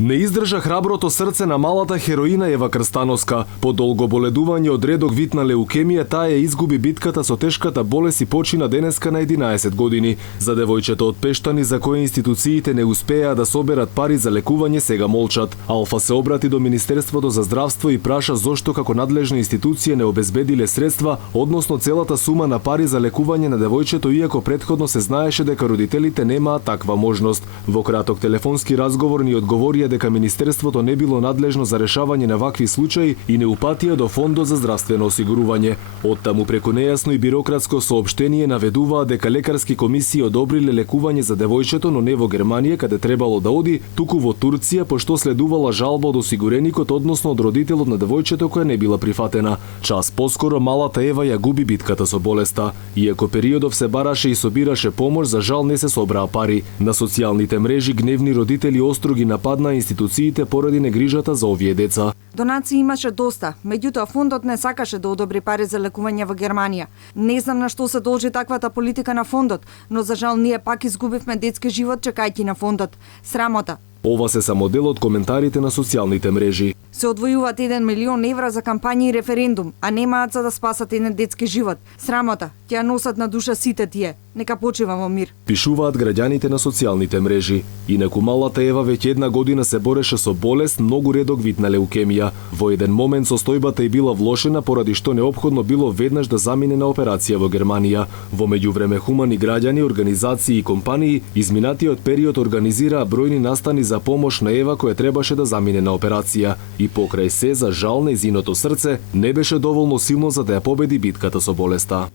Не издржа храброто срце на малата хероина Ева Крстановска. По долго боледување од редок вид на леукемија, таа ја изгуби битката со тешката болест и почина денеска на 11 години. За девојчето од Пештани, за кои институциите не успеа да соберат пари за лекување, сега молчат. Алфа се обрати до Министерството за здравство и праша зошто како надлежна институција не обезбедиле средства, односно целата сума на пари за лекување на девојчето, иако претходно се знаеше дека родителите немаат таква можност. Во краток телефонски разговор ни одговорија дека Министерството не било надлежно за решавање на вакви случаи и не упатија до Фондот за здравствено осигурување. Оттаму преку нејасно и бирократско соопштение наведуваа дека лекарски комисии одобриле лекување за девојчето, но не во Германија каде требало да оди, туку во Турција, пошто следувала жалба од осигуреникот, односно од родителот на девојчето, која не била прифатена. Час поскоро малата Ева ја губи битката со болеста. Иако периодов се бараше и собираше помош, за жал не се собраа пари. На социјалните мрежи гневни родители остро ги нападнаа институциите поради негрижата за овие деца. Донации имаше доста, меѓутоа фондот не сакаше да одобри пари за лекување во Германија. Не знам на што се должи таквата политика на фондот, но за жал ние пак изгубивме детски живот чекајќи на фондот. Срамота. Ова се само дел од коментарите на социјалните мрежи. Се одвојуваат 1 милион евра за кампања и референдум, а немаат за да спасат еден детски живот. Срамота, ќе носат на душа сите тие. Нека почива во мир. Пишуваат граѓаните на социјалните мрежи. Инаку малата Ева веќе една година се бореше со болест, многу редок вид на леукемија. Во еден момент состојбата ѝ била влошена, поради што неопходно било веднаш да замине на операција во Германија. Во меѓувреме хумани граѓани, организации и компании изминатиот период организираа бројни настани за помош на Ева, која требаше да замине на операција. И покрај се, за жал, нејзиното срце не беше доволно силно за да ја победи битката со болеста.